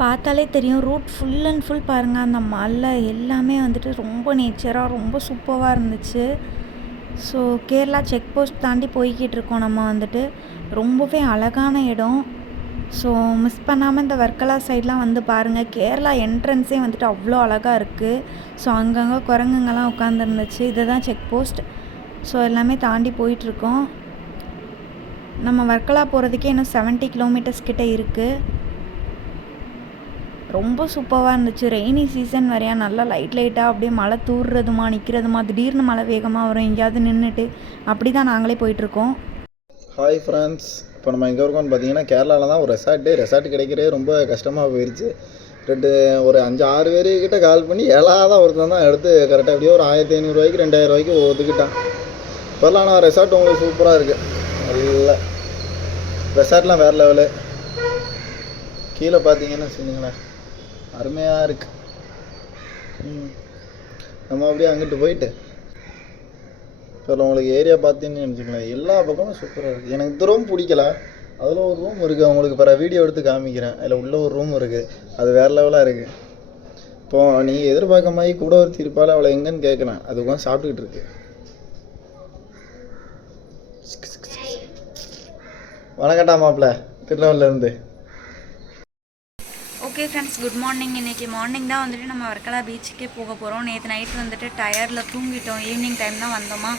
பார்த்தாலே தெரியும் root full and full பாருங்கள். அந்த மலை எல்லாமே வந்துட்டு ரொம்ப நேச்சராக ரொம்ப சூப்பராக இருந்துச்சு. ஸோ கேரளா செக் போஸ்ட் தாண்டி போய்கிட்டு இருக்கோம் நம்ம வந்துட்டு. ரொம்பவே அழகான இடம். ஸோ மிஸ் பண்ணாமல் இந்த வர்க்கலா சைட்லாம் வந்து பாருங்கள். கேரளா என்ட்ரன்ஸே வந்துட்டு அவ்வளோ அழகாக இருக்குது. ஸோ அங்கங்கே குரங்குங்கெல்லாம் உட்காந்துருந்துச்சு. இதுதான் செக் போஸ்ட். ஸோ எல்லாமே தாண்டி போயிட்டுருக்கோம். நம்ம வர்க்கலா போகிறதுக்கே இன்னும் 70 கிலோமீட்டர்ஸ் கிட்டே இருக்குது. ரொம்ப சூப்பராக இருந்துச்சு. ரெய்னி சீசன் வரையா நல்லா லைட்டாக அப்படியே மழை தூர்றதுமா நிற்கிறதுமா, திடீர்னு மழை வேகமாக வரும், எங்கேயாவது நின்றுட்டு அப்படி தான் நாங்களே போயிட்டுருக்கோம். ஹாய் ஃப்ரெண்ட்ஸ், இப்போ நம்ம எங்கே இருக்கோம்னு பார்த்தீங்கன்னா கேரளாவில் தான் ஒரு ரெசார்ட்டு கிடைக்கிறதே ரொம்ப கஷ்டமாக போயிடுச்சு. ஒரு 5-6 பேர்கிட்ட கால் பண்ணி 7ஆவதாக ஒருத்தன் தான் எடுத்து கரெக்டாக எப்படியோ ஒரு 1500 ரூபாய்க்கு 2000 ரூபாய்க்கு ஒதுக்கிட்டான். இப்போல்லாம் ஆனால் ரெசார்ட் உங்களுக்கு சூப்பராக இருக்குது. நல்ல ரெசார்ட்லாம் வேறு லெவலு. கீழே பார்த்தீங்கன்னு வச்சுக்கோங்களேன், அருமையாக இருக்குது. நம்ம அப்படியே அங்கிட்டு போயிட்டு இப்போ உங்களுக்கு ஏரியா பார்த்தீங்கன்னு நினச்சிக்கலாம், எல்லா பக்கமும் சூப்பராக இருக்குது. எனக்கு இந்த ரூம் பிடிக்கல, அதில் ஒரு ரூம் இருக்குது, அவங்களுக்கு பிற வீடியோ எடுத்து காமிக்கிறேன். அதில் உள்ள ஒரு ரூம் இருக்குது, அது வேறு லெவலாக இருக்குது. இப்போது நீங்கள் எதிர்பார்க்க மாதிரி கூட ஒரு திருப்பால் அவளை எங்கன்னு கேட்கலாம், அது உட்காந்து சாப்பிட்டுக்கிட்டு இருக்கு. வணக்கட்டா மாப்பிள்ள, திருநெல்வேலியிலேருந்து. Okay friends, good morning. இன்றைக்கி மார்னிங் தான் வந்துட்டு நம்ம வர்க்கலா பீச்சுக்கே போக போகிறோம். நேற்று நைட் வந்துட்டு டயரில் தூங்கிட்டோம். ஈவினிங் டைம் தான் வந்தோமா.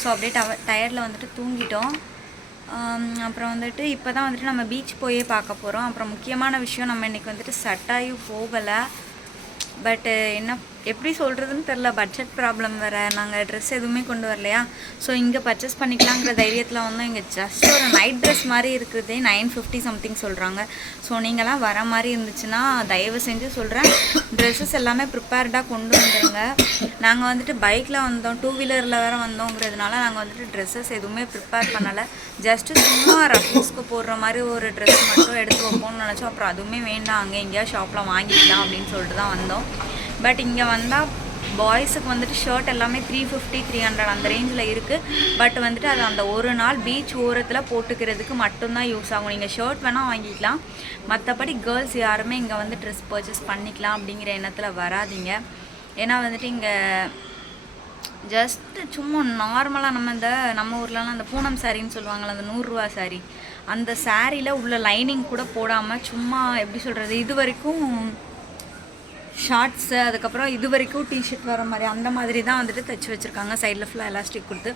ஸோ அப்படியே டயரில் வந்துட்டு தூங்கிட்டோம். அப்புறம் வந்துட்டு இப்போ தான் வந்துட்டு நம்ம பீச் போயே பார்க்க போகிறோம். அப்புறம் முக்கியமான விஷயம், நம்ம இன்றைக்கி வந்துட்டு சட்டாயும் போகலை. பட்டு என்ன எப்படி சொல்கிறதுன்னு தெரில, பட்ஜெட் ப்ராப்ளம் வேறு. நாங்கள் ட்ரெஸ் எதுவுமே கொண்டு வரலையா. ஸோ இங்கே பர்ச்சேஸ் பண்ணிக்கலாங்கிற தைரியத்தில் வந்தோம். இங்கே ஜஸ்ட் ஒரு நைட் ட்ரெஸ் மாதிரி இருக்கிறதே 950 சம்திங் சொல்கிறாங்க. ஸோ நீங்களாம் வர மாதிரி இருந்துச்சுன்னா தயவு செஞ்சு சொல்கிறேன், ட்ரெஸ்ஸஸ் எல்லாமே ப்ரிப்பேர்டாக கொண்டு வந்துடுங்க. நாங்கள் வந்துட்டு பைக்கில் வந்தோம், 2 வீலரில் வேறு வந்தோங்கிறதுனால நாங்கள் வந்துட்டு ட்ரெஸ்ஸஸ் எதுவுமே ப்ரிப்பேர் பண்ணலை. ஜஸ்ட்டு சும்மா ரஃப்யூஸ்க்கு போடுற மாதிரி ஒரு ட்ரெஸ் மட்டும் எடுத்து வைப்போம்னு நினச்சோம். அப்புறம் அதுவுமே வேண்டாம், அங்கே எங்கேயா ஷாப்பில் வாங்கிக்கலாம் அப்படின்னு சொல்லிட்டு தான் வந்தோம். பட் இங்கே வந்தால் பாய்ஸுக்கு வந்துட்டு ஷர்ட் எல்லாமே 350-300 அந்த ரேஞ்சில் இருக்குது. பட் வந்துட்டு அது அந்த ஒரு நாள் பீச் ஓரத்தில் போட்டுக்கிறதுக்கு மட்டும்தான் யூஸ் ஆகும். நீங்கள் ஷர்ட் வேணால் வாங்கிக்கலாம், மற்றபடி கேர்ள்ஸ் யாருமே இங்கே வந்து ட்ரெஸ் பர்ச்சேஸ் பண்ணிக்கலாம் அப்படிங்கிற எண்ணத்தில் வராதிங்க. ஏன்னா வந்துட்டு இங்கே ஜஸ்ட்டு சும்மா நார்மலாக நம்ம ஊர்லலாம் அந்த பூனம் சாரின்னு சொல்லுவாங்கள்ல, அந்த 100 ரூபா சாரீ, அந்த சாரியில் உள்ள லைனிங் கூட போடாமல் சும்மா எப்படி சொல்கிறது, இது வரைக்கும் ஷார்ட்ஸு, அதுக்கப்புறம் இது வரைக்கும் டிஷர்ட் வர மாதிரி அந்த மாதிரி தான் வந்துட்டு தைச்சி வச்சுருக்காங்க. சைடில் ஃபுல்லாக எலாஸ்டிக் கொடுத்து.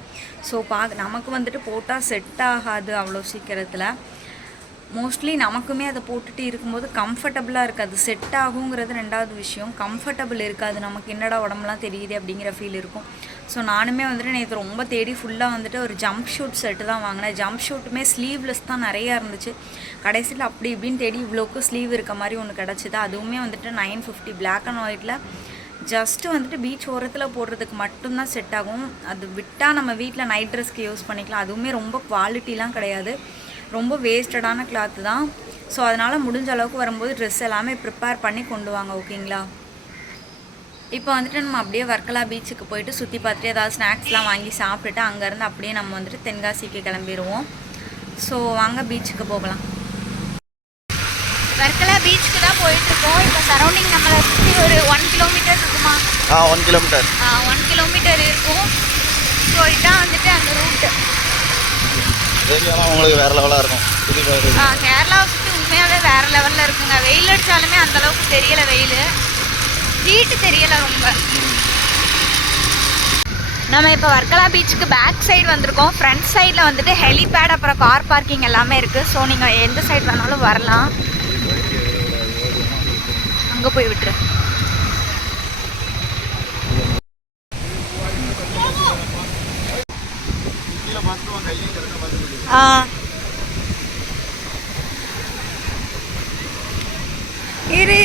ஸோ நமக்கு வந்துட்டு போட்டால் செட் ஆகாது அவ்வளோ சீக்கிரத்தில். மோஸ்ட்லி நமக்குமே அதை போட்டுட்டு இருக்கும்போது கம்ஃபர்டபுளாக இருக்காது. செட் ஆகுங்கிறது ரெண்டாவது விஷயம், கம்ஃபர்டபுள் இருக்காது. நமக்கு என்னடா உடம்புலாம் தெரியுது அப்படிங்கிற ஃபீல் இருக்கும். ஸோ நானுமே வந்துட்டு நேற்று ரொம்ப தேடி ஃபுல்லாக வந்துட்டு ஒரு ஜம்ப் ஷூட் செட்டு தான் வாங்கினேன். ஜம்ப் ஷூட்டுமே ஸ்லீவ்லெஸ் தான் நிறையா இருந்துச்சு. கடைசியில் அப்படி இப்படின்னு தேடி இவ்வளோக்கு ஸ்லீவ் இருக்க மாதிரி ஒன்று கிடச்சிது. அதுவுமே வந்துட்டு 950 பிளாக் அண்ட் ஒயிட்டில். ஜஸ்ட்டு வந்துட்டு பீச் ஓரத்தில் போடுறதுக்கு மட்டும்தான் செட் ஆகும். அது விட்டால் நம்ம வீட்டில் நைட் ட்ரெஸ்க்கு யூஸ் பண்ணிக்கலாம். அதுவுமே ரொம்ப குவாலிட்டிலாம் கிடையாது, ரொம்ப வேஸ்டடான கிளாத்து தான். ஸோ அதனால் முடிஞ்ச அளவுக்கு வரும்போது ட்ரெஸ் எல்லாமே ப்ரிப்பேர் பண்ணி கொண்டு வாங்க, ஓகேங்களா. இப்போ வந்துட்டு நம்ம அப்படியே வர்க்கலா பீச்சுக்கு போயிட்டு சுற்றி பார்த்துட்டு ஏதாவது ஸ்நாக்ஸ்லாம் வாங்கி சாப்பிட்டுட்டு அங்கேருந்து அப்படியே நம்ம வந்துட்டு தென்காசிக்கு கிளம்பிடுவோம். ஸோ வாங்க பீச்சுக்கு போகலாம். வர்க்கலா பீச்சுக்கு தான் போயிட்டுருக்கோம். இப்போ சரௌண்டிங் நம்மளை சுற்றி ஒரு 1 கிலோமீட்டர் இருக்குமா? 1 கிலோமீட்டர் 1 கிலோமீட்டர் இருக்கும். ஸோ இதான் வந்துட்டு அந்த ரூட்டு. உங்களுக்கு வேறு லெவலாக இருக்கும். கேரளாவை சுற்றி உண்மையாகவே வேறு லெவலில் இருக்குங்க. வெயில் அடித்தாலுமே அந்தளவுக்கு தெரியலை, வெயில் ஹீட்டு தெரியலை ரொம்ப. நம்ம இப்போ வர்க்கலா பீச்சுக்கு பேக் சைடு வந்திருக்கோம். ஃப்ரண்ட் சைடில் வந்துட்டு ஹெலிபேட் அப்புறம் கார் பார்க்கிங் எல்லாமே இருக்குது. ஸோ நீங்கள் எந்த சைடு வேணாலும் வரலாம். அங்கே போய் விட்டுரு. இரு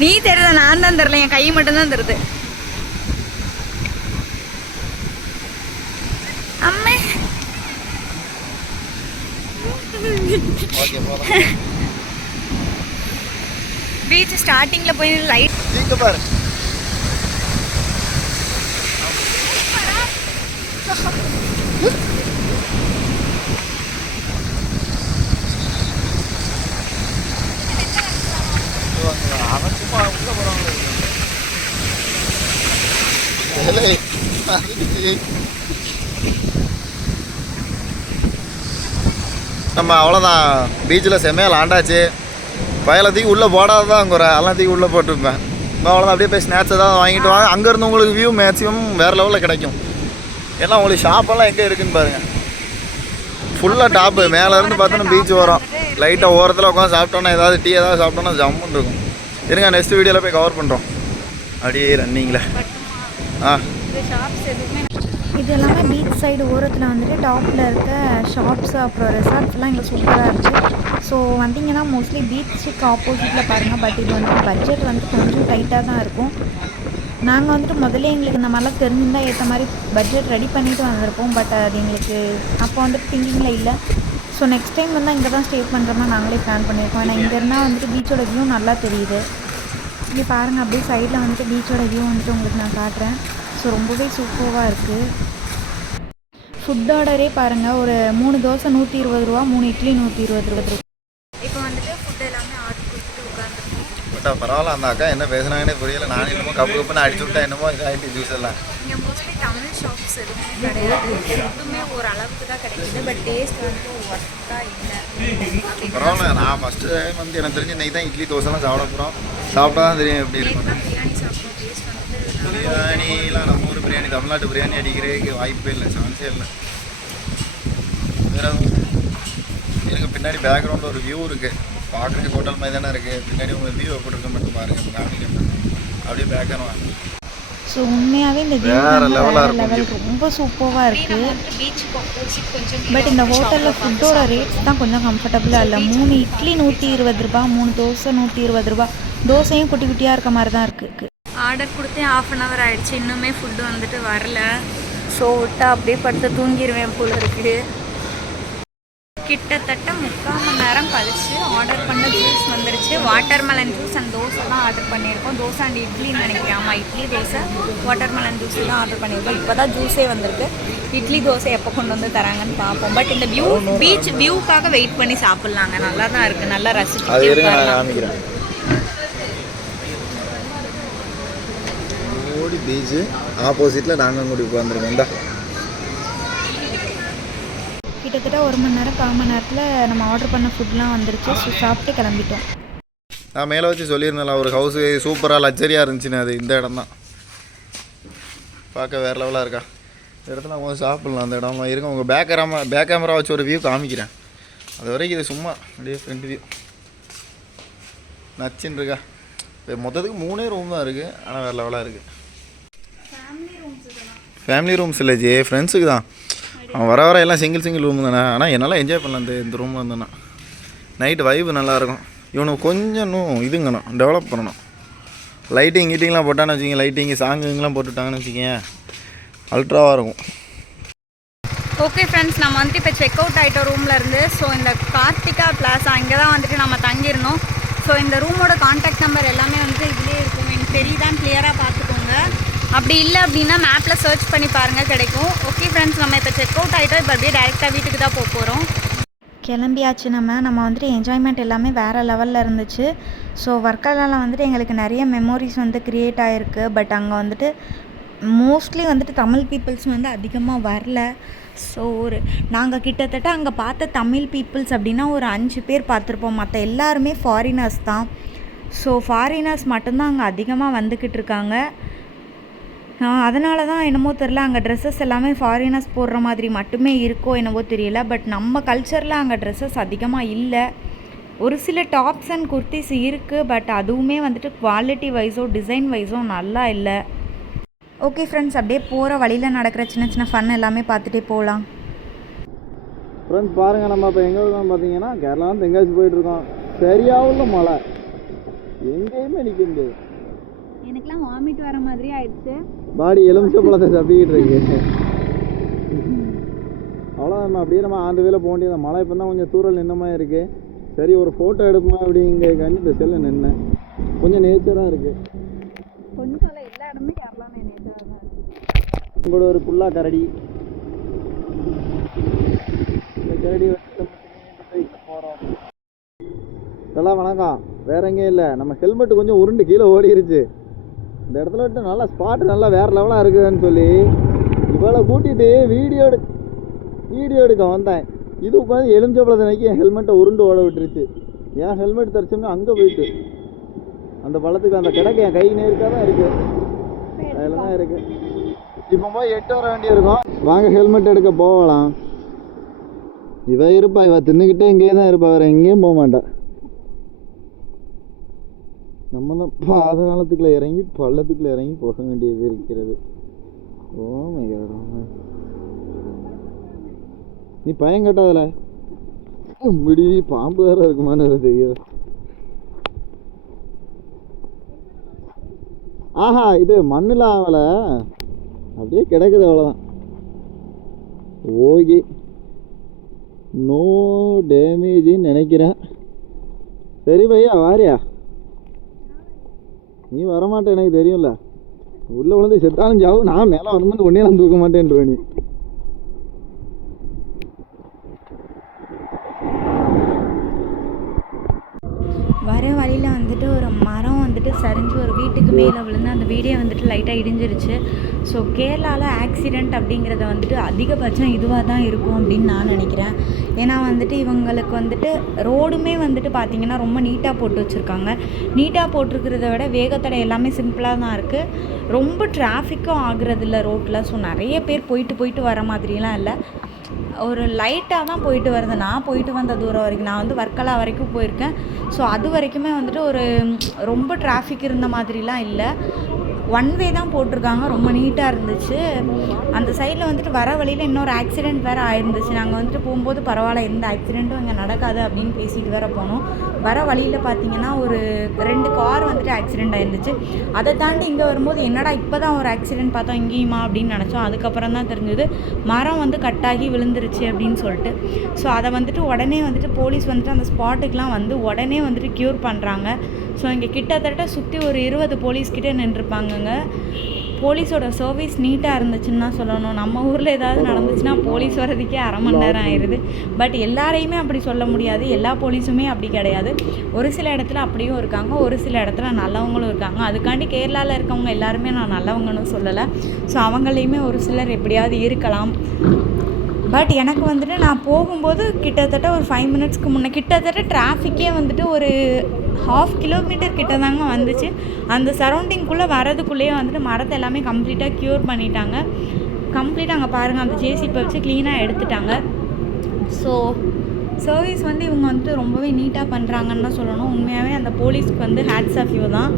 நீ தெரியுத, நான் தான் தெரில, என் கை மட்டும்தான் தெரியுது. அம்மே பீச் ஸ்டார்டிங்ல போய் லைட் பாரு. அவன் சும்மா உள்ள போறாங்க. நம்ம அவ்வளோதான், பீச்சில் செம்மையாக லாண்டாச்சு. பயலத்துக்கு உள்ளே போடாதான் குறை, எல்லாத்துக்கும் உள்ளே போட்டுருப்பேன். இப்போ அவ்வளோதான், அப்படியே போய் ஸ்நாக்ஸ் ஏதாவது வாங்கிட்டு வாங்க. அங்கேருந்து உங்களுக்கு வியூ மேக்ஸிமம் வேறு லெவலில் கிடைக்கும். எல்லாம் உங்களுக்கு ஷாப்பெல்லாம் எங்கே இருக்குதுன்னு பாருங்கள். ஃபுல்லாக டாப்பு மேலேருந்து பார்த்தோன்னா பீச் வரும். லைட்டாக ஓரத்தில் உட்காந்து சாப்பிட்டோன்னா ஏதாவது டீ ஏதாவது சாப்பிட்டோன்னா ஜம்முன்னு இருக்கும். இருங்க, நெக்ஸ்ட் வீடியோவில் போய் கவர் பண்ணுறோம். அப்படியே ரன்னிங்கில் இது எல்லாமே பீச் சைடு ஓரத்தில் வந்துட்டு டாப்பில் இருக்க ஷாப்ஸு அப்புறம் ரெசார்ட்ஸ்லாம் இங்கே சூப்பராக இருக்குது. ஸோ வந்தீங்கன்னா மோஸ்ட்லி பீச்சுக்கு ஆப்போசிட்டில் பாருங்கள். பட் இது வந்துட்டு பட்ஜெட் வந்து கொஞ்சம் டைட்டாக தான் இருக்கும். நாங்கள் வந்துட்டு முதல்ல எங்களுக்கு இந்த மாதிரிலாம் தெரிஞ்சிருந்தால் ஏற்ற மாதிரி பட்ஜெட் ரெடி பண்ணிவிட்டு வந்திருப்போம். பட் அது எங்களுக்கு அப்போ வந்துட்டு திங்கிங்கில் இல்லை. ஸோ நெக்ஸ்ட் டைம் வந்து இங்கே தான் ஸ்டே பண்ணுற மாதிரி நாங்களே பிளான் பண்ணியிருக்கோம். ஏன்னா இங்கே இருந்தால் வந்துட்டு பீச்சோட வியூ நல்லா தெரியுது. இங்கே பாருங்கள், அப்படியே சைடில் வந்துட்டு பீச்சோட வியூ வந்துட்டு உங்களுக்கு நான் காட்டுறேன். ஸோ ரொம்பவே சூப்பராக இருக்குது. ஃபுட் ஆர்டரே பாருங்கள், ஒரு 3 தோசை 120 ரூபா, 3 இட்லி 120 ரூபா. இப்போ வந்துட்டு ஃபுட் எல்லாமே ஆர்டர் கொடுத்துட்டு உட்காந்துருக்கோம். பட் பரவாயில்ல, அந்த அக்கா என்ன பேசுனாங்கன்னே புரியல. நான் என்னமோ கப்பு கப்புன்னு அடிச்சு விட்டா என்னமோ இதாகிட்டு ஜூஸ் எல்லாம். இங்கே மோஸ்ட்லி தமிழ் ஷாப்ஸ் எதுவுமே கிடையாது. ஃபுட்டுமே ஒரு அளவுக்கு தான் கிடைக்குது. பட் டேஸ்ட் வந்து ஒர்த்தாக இல்லை. பரவாயில்ல, நான் ஃபஸ்ட்டு டைம் வந்து எனக்கு தெரிஞ்சு இன்றைக்கி தான் இட்லி தோசைலாம் சாப்பிட போகிறோம். சாப்பிட்டா தான் தெரியும் எப்படி இருக்கும். பிரியாணி சாப்பிட்றோம். டேஸ்ட் வந்து பிரியாணிலாம் நம்ம ஊர் பிரியாணி, தமிழ்நாட்டு பிரியாணி அடிக்கிறதுக்கு வாய்ப்பே இல்லை, சான்ஸே இல்லை. வேறு எனக்கு பின்னாடி பேக்ரவுண்டில் ஒரு வியூ இருக்குது. பார்க்குறதுக்கு ஹோட்டல் மாதிரி தானே இருக்குது. பின்னாடி உங்கள் வியூ எப்படி இருக்கு மட்டும் பாருங்கள். காமிக்கிறேன் அப்படியே பேக்ரவுண்ட். ஸோ உண்மையாகவே இந்த வியூ லெவல் ரொம்ப சூப்பராக இருக்குது. பட் இந்த ஹோட்டலில் ஃபுட்டோட ரேட்ஸ் தான் கொஞ்சம் கம்ஃபர்டபுளாக இல்லை. 3 இட்லி 120 ரூபா, 3 தோசை 120 ரூபா. தோசையும் குட்டி குட்டியாக இருக்க மாதிரி தான் இருக்குது. ஆர்டர் கொடுத்தே 1/2 அன் ஹவர் ஆகிடுச்சு, இன்னுமே ஃபுட்டு வந்துட்டு வரல. ஸோ விட்டா அப்படியே படுத்து தூங்கிடுவேன் போல இருக்குது. கிட்டத்தட்ட 3/4 மணி நேரம் கழிச்சு ஆர்டர் பண்ண ஜூஸ் வந்துருச்சு. வாட்டர்மெலன் ஜூஸ் அண்ட் தோசை தான் ஆர்டர் பண்ணியிருக்கோம். தோசை அண்ட் இட்லின்னு நினைக்கிறேன். ஆமாம், இட்லி தோசை வாட்டர்மெலன் ஜூஸ் தான் ஆர்டர் பண்ணியிருக்கோம். இப்போ தான் ஜூஸே வந்திருக்கு. இட்லி தோசை எப்போ கொண்டு வந்து தராங்கன்னு பார்ப்போம். பட் இந்த பீச் வியூக்காக வெயிட் பண்ணி சாப்பிட்லாங்க. நல்லா தான் இருக்குது, நல்லா ரசிச்சு. ஓடி பீச்சு ஆப்போசிட்டில் நாங்கள் கூடி உட்காந்துருக்கோம். கிட்டத்தட்ட 1 மணி நேரம் 1/4 மணி நேரத்தில் நம்ம ஆர்டர் பண்ண ஃபுட்லாம் வந்துருச்சு. ஸோ சாப்பிட்டு கிளம்பிட்டோம். நான் மேலே வச்சு சொல்லியிருந்தேன்ல, ஒரு ஹவுஸு சூப்பராக லக்ஸரியாக இருந்துச்சுன்னு. அது இந்த இடம் தான். பார்க்க வேறு லெவலாக இருக்கா. இந்த இடத்துல அவங்க சாப்பிட்லாம். அந்த இடம் இருங்க, உங்கள் பேக் கேமரா வச்சு ஒரு வியூ காமிக்கிறேன். அது வரைக்கும் இது சும்மா அப்படியே ஃப்ரண்ட் வியூ நச்சுன்னு இருக்கா. இப்போ மொத்தத்துக்கு 3 ரூம் தான் இருக்குது. ஆனால் வேறு லெவலாக இருக்குது. ஃபேமிலி ரூம்ஸ் இல்லை ஜே, ஃப்ரெண்ட்ஸுக்கு தான். அவன் வர வர எல்லாம் சிங்கிள் ரூம் தானே. ஆனால் என்னால் என்ஜாய் பண்ணலாம் இந்த ரூமில் இருந்தேன்னா. நைட்டு வைப்பு நல்லாயிருக்கும். இவனுக்கு கொஞ்சம் இன்னும் இதுங்கணும், டெவலப் பண்ணணும். லைட்டிங்லாம் போட்டான்னு வச்சுக்கோங்க, லைட்டிங்கு சாங்குங்கெலாம் போட்டுட்டாங்கன்னு வச்சுக்கோங்க, அல்ட்ராவாக இருக்கும். ஓகே ஃப்ரெண்ட்ஸ், நம்ம வந்துட்டு இப்போ செக் அவுட் ஆகிட்டோம் ரூமில் இருந்து. ஸோ இந்த கார்த்திகா பிளாஸா இங்கே தான் வந்துட்டு நம்ம தங்கியிருந்தோம். ஸோ இந்த ரூமோட கான்டாக்ட் நம்பர் எல்லாமே வந்துட்டு இதிலே இருக்கும். எனக்கு தெரியுதான், கிளியராக பார்த்துக்கோங்க. அப்படி இல்லை அப்படின்னா மேப்பில் சர்ச் பண்ணி பாருங்கள், கிடைக்கும். ஓகே ஃப்ரெண்ட்ஸ், நம்ம இப்போ செக் அவுட் ஆகிட்டோம். இப்போ அப்படியே டேரெக்டாக வீட்டுக்கு தான் போக போகிறோம். கிளம்பியாச்சு. நம்ம வந்துட்டு என்ஜாய்மெண்ட் எல்லாமே வேறு லெவலில் இருந்துச்சு. ஸோ வர்க்கலாவில் வந்துட்டு எங்களுக்கு நிறைய மெமோரிஸ் வந்து க்ரியேட் ஆகிருக்கு. பட் அங்கே வந்துட்டு மோஸ்ட்லி வந்துட்டு தமிழ் பீப்புள்ஸ் வந்து அதிகமாக வரல. ஸோ நாங்கள் கிட்டத்தட்ட அங்கே பார்த்த தமிழ் பீப்புள்ஸ் அப்படின்னா ஒரு 5 பேர் பார்த்துருப்போம். மற்ற எல்லாருமே ஃபாரினர்ஸ் தான். ஸோ ஃபாரினர்ஸ் மட்டும்தான் அங்கே அதிகமாக வந்துக்கிட்டு இருக்காங்க. அதனால தான் என்னமோ தெரில, அங்கே ட்ரெஸ்ஸஸ் எல்லாமே ஃபாரினர்ஸ் போடுற மாதிரி மட்டுமே இருக்கோ என்னவோ தெரியல. பட் நம்ம கல்ச்சரில் அங்கே ட்ரெஸ்ஸஸ் அதிகமாக இல்லை. ஒரு சில டாப்ஸ் அண்ட் குர்த்திஸ் இருக்குது, பட் அதுவுமே வந்துட்டு குவாலிட்டி வைஸோ டிசைன் வைஸோ நல்லா இல்லை. ஓகே ஃப்ரெண்ட்ஸ், அப்படியே போகிற வழியில் நடக்கிற சின்ன சின்ன ஃபன் எல்லாமே பார்த்துட்டே போகலாம். ஃப்ரெண்ட்ஸ் பாருங்கள், நம்ம இப்போ எங்கே இருக்கோம் பார்த்தீங்கன்னா கேரளா தென்காசி போயிட்டுருக்கோம். சரியாவுள்ள மழை, எங்கேயுமே நிற்க முடியாது. எனக்குலாம் வாமிட் வர மாதிரி ஆயிடுச்சு. பாடி எலுமிச்சம்பழத்தை தப்பிக்கிட்டு இருக்கு. அவ்வளோ நம்ம அப்படியே நம்ம ஆண்டு வேலை போக வேண்டியது. மழை இப்போ தான் கொஞ்சம் தூரல் நின்னமா இருக்குது. சரி ஒரு ஃபோட்டோ எடுப்போமா அப்படிங்கிறக்காண்டி இந்த செல்லை நின்னேன். கொஞ்சம் நேச்சராக இருக்குது. கொஞ்சம் எல்லா இடமே கேரளா நேச்சராக தான் இருக்குது. உங்களோட ஒரு புல்லா கரடி, இந்த கரடி வச்சு போகிறோம். இதெல்லாம் வணக்கம். வேற எங்கேயும் இல்லை, நம்ம ஹெல்மெட்டு கொஞ்சம் உருண்டு கீழே ஓடிருச்சு. இந்த இடத்துல விட்டு நல்லா ஸ்பாட்டு நல்லா வேறு லெவலாக இருக்குதுன்னு சொல்லி இவ்வளோ கூட்டிகிட்டு வீடியோ எடுக்க வந்தேன். இது உட்காந்து எலுமிச்சம்பழத்தை நோக்கி என் ஹெல்மெட்டை உருண்டு ஓட விட்டுருச்சு. என் ஹெல்மெட் தரிச்சோம்னா அங்கே போயிட்டு அந்த பழத்துக்கு அந்த கிடக்கு என் கை நேருக்காக தான் இருக்குது. அதில் தான் இருக்குது. இப்போ போய் 8 வர வேண்டியிருக்கும். வாங்க ஹெல்மெட் எடுக்க போகலாம். இவ இருப்பா, இவ தின்னுக்கிட்டே இங்கேயே தான் இருப்பா, வேறு எங்கேயும் போக மாட்டா. நம்ம தான் பாதாளத்துக்குள்ள இறங்கி பள்ளத்துக்குள்ள இறங்கி போக வேண்டியது இருக்கிறது. ஓ மை காட், நீ பயம் கேட்டாதுல முடி பாம்பு வேற இருக்குமான்னு தெரியாது. ஆஹா, இது மண்ணில் ஆகலை, அப்படியே கிடக்குது, அவ்வளோதான். ஓகே, நோ டேமேஜின்னு நினைக்கிறேன். சரி பையா, வாரியா? நீ வரமாட்டேன் எனக்கு தெரியும்ல. உள்ளே விழுந்து செத்தாலும் சாவும், நான் மேலே வரும்போது ஒன்றே நான் தூக்க மாட்டேன்ற நீ. வர வழியில் வந்துட்டு ஒரு மரம் வந்துட்டு சரிஞ்சு ஒரு வீட்டுக்கு மேலே விழுந்து அந்த வீடே வந்துட்டு லைட்டாக இடிஞ்சிருச்சு. ஸோ கேரளாவில் ஆக்சிடெண்ட் அப்படிங்கிறத வந்துட்டு அதிகபட்சம் இதுவாக தான் இருக்கும் அப்படின்னு நான் நினைக்கிறேன். ஏன்னா வந்துட்டு இவங்களுக்கு வந்துட்டு ரோடுமே வந்துட்டு பார்த்திங்கன்னா ரொம்ப நீட்டாக போட்டு வச்சுருக்காங்க. நீட்டாக போட்டிருக்கிறத விட வேகத்தடை எல்லாமே சிம்பிளாக தான் இருக்குது. ரொம்ப டிராஃபிக்கும் ஆகுறதில்ல ரோட்டில். ஸோ நிறைய பேர் போயிட்டு வர மாதிரிலாம் இல்லை, ஒரு லைட்டாக தான் போயிட்டு வருது. நான் போயிட்டு வந்த தூரம் வரைக்கும், நான் வந்து வர்க்கலா வரைக்கும் போயிருக்கேன். ஸோ அது வரைக்குமே வந்துட்டு ஒரு ரொம்ப டிராஃபிக் இருந்த மாதிரிலாம் இல்லை. ஒன் வே தான் போட்டிருக்காங்க, ரொம்ப நீட்டாக இருந்துச்சு. அந்த சைடில் வந்துட்டு வர வழியில் இன்னொரு ஆக்சிடெண்ட் வேறு ஆயிருந்துச்சு. நாங்கள் வந்துட்டு போகும்போது பரவாயில்ல, எந்த ஆக்சிடெண்ட்டும் இங்கே நடக்காது அப்படின்னு பேசிட்டு வேறு போனோம். வர வழியில் பார்த்திங்கன்னா ஒரு 2 கார் வந்துட்டு ஆக்சிடெண்ட் ஆயிருந்துச்சு. அதை தாண்டி இங்கே வரும்போது என்னடா இப்போ தான் ஒரு ஆக்சிடெண்ட் பார்த்தோம் இங்கேயுமா அப்படின்னு நினச்சோம். அதுக்கப்புறம் தான் தெரிஞ்சது மரம் வந்து கட்டாகி விழுந்துருச்சு அப்படின்னு சொல்லிட்டு. ஸோ அதை வந்துட்டு உடனே வந்துட்டு போலீஸ் வந்துட்டு அந்த ஸ்பாட்டுக்கெலாம் வந்து உடனே வந்துட்டு க்யூர் பண்ணுறாங்க. ஸோ இங்கே கிட்டத்தட்ட சுற்றி ஒரு 20 போலீஸ்கிட்டே நின்றுருப்பாங்கங்க. போலீஸோட சர்வீஸ் நீட்டாக இருந்துச்சுன்னு தான் சொல்லணும். நம்ம ஊரில் ஏதாவது நடந்துச்சுன்னா போலீஸ் வரதுக்கே அரை மணி நேரம் ஆயிடுது. பட் எல்லாரையுமே அப்படி சொல்ல முடியாது, எல்லா போலீஸுமே அப்படி கிடையாது. ஒரு சில இடத்துல அப்படியும் இருக்காங்க, ஒரு சில இடத்துல நல்லவங்களும் இருக்காங்க. அதுக்காண்டி கேரளாவில் இருக்கவங்க எல்லாருமே நான் நல்லவங்கன்னு சொல்லலை. ஸோ அவங்களையுமே ஒரு சிலர் எப்படியாவது இருக்கலாம். பட் எனக்கு வந்துட்டு நான் போகும்போது கிட்டத்தட்ட ஒரு 5 மினிட்ஸ்க்கு முன்னே கிட்டத்தட்ட டிராஃபிக்கே வந்துட்டு ஒரு 1/2 கிலோமீட்டர் கிட்ட தாங்க வந்துச்சு. அந்த சரௌண்டிங்குள்ளே வரதுக்குள்ளேயே வந்துட்டு மரத்தை எல்லாமே கம்ப்ளீட்டாக க்யூர் பண்ணிட்டாங்க. கம்ப்ளீட்டாக அங்கே பாருங்கள், அந்த ஜேசிபி வச்சு க்ளீனாக எடுத்துட்டாங்க. ஸோ சர்வீஸ் வந்து இவங்க வந்துட்டு ரொம்பவே நீட்டாக பண்ணுறாங்கன்னு தான் சொல்லணும். உண்மையாகவே அந்த போலீஸ்க்கு வந்து ஹேட்ஸ் ஆஃப் யூ தான்.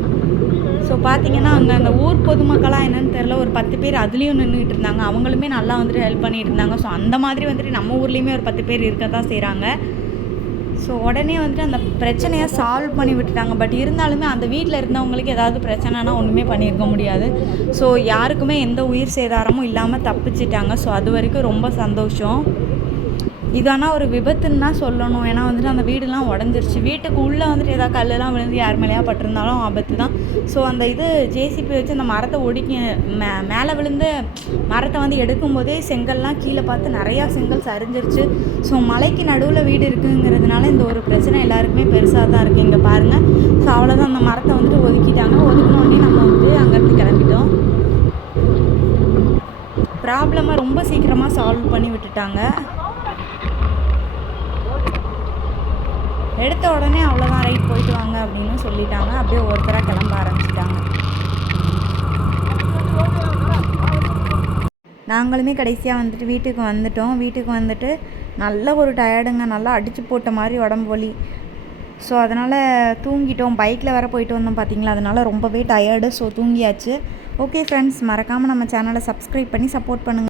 ஸோ பார்த்திங்கன்னா அங்கே அந்த ஊர் பொதுமக்களாக என்னென்னு தெரில, ஒரு 10 பேர் அதுலேயும் நின்றுட்டு இருந்தாங்க. அவங்களுமே நல்லா வந்துட்டு ஹெல்ப் பண்ணிட்டு இருந்தாங்க. ஸோ அந்த மாதிரி வந்துட்டு நம்ம ஊர்லேயுமே ஒரு 10 பேர் இருக்க தான் செய்கிறாங்க. ஸோ உடனே வந்துட்டு அந்த பிரச்சனையை சால்வ் பண்ணி விட்டுட்டாங்க. பட் இருந்தாலுமே அந்த வீட்டில் இருந்தவங்களுக்கு ஏதாவது பிரச்சனைனா ஒன்றுமே பண்ணியிருக்க முடியாது. ஸோ யாருக்குமே எந்த உயிர் சேதாரமும் இல்லாமல் தப்பிச்சிட்டாங்க. ஸோ அது வரைக்கும் ரொம்ப சந்தோஷம். இது ஆனால் ஒரு விபத்துன்னு தான் சொல்லணும். ஏன்னா வந்துட்டு அந்த வீடுலாம் உடஞ்சிருச்சு. வீட்டுக்கு உள்ளே வந்துட்டு ஏதாவது கல்லெலாம் விழுந்து யார் மேலேயா பட்டிருந்தாலும் ஆபத்து தான். ஸோ அந்த ஜேசிபி வச்சு அந்த மரத்தை ஒடிக்கி மேலே விழுந்து மரத்தை வந்து எடுக்கும்போதே செங்கல்லாம் கீழே பார்த்து நிறையா செங்கல் சரிஞ்சிருச்சு. ஸோ மலைக்கு நடுவில் வீடு இருக்குங்கிறதுனால இந்த ஒரு பிரச்சனை எல்லாருக்குமே பெருசாக தான் இருக்குது. இங்கே பாருங்கள். ஸோ அவ்வளோதான், அந்த மரத்தை வந்துட்டு ஒதுக்கிட்டாங்க. ஒதுக்கினோடனே நம்ம வந்துட்டு அங்கேருந்து கிளம்பிட்டோம். ப்ராப்ளமாக ரொம்ப சீக்கிரமாக சால்வ் பண்ணி விட்டுட்டாங்க. எடுத்த உடனே அவ்வளோதான், ரைட் போயிட்டு வாங்க அப்படின்னு சொல்லிட்டாங்க. அப்படியே ஒருத்தராக கிளம்ப ஆரம்பிச்சிட்டாங்க. நாங்களுமே கடைசியாக வந்துட்டு வீட்டுக்கு வந்துட்டோம். வீட்டுக்கு வந்துட்டு நல்ல ஒரு டயர்டுங்க, நல்லா அடித்து போட்ட மாதிரி உடம்பு வலி. ஸோ அதனால் தூங்கிட்டோம். பைக்கில் வேறு போயிட்டு வந்தோம் பார்த்தீங்களா, அதனால் ரொம்பவே டயர்டு. ஸோ தூங்கியாச்சு. ஓகே ஃப்ரெண்ட்ஸ், மறக்காமல் நம்ம சேனலை சப்ஸ்கிரைப் பண்ணி சப்போர்ட் பண்ணுங்கள்.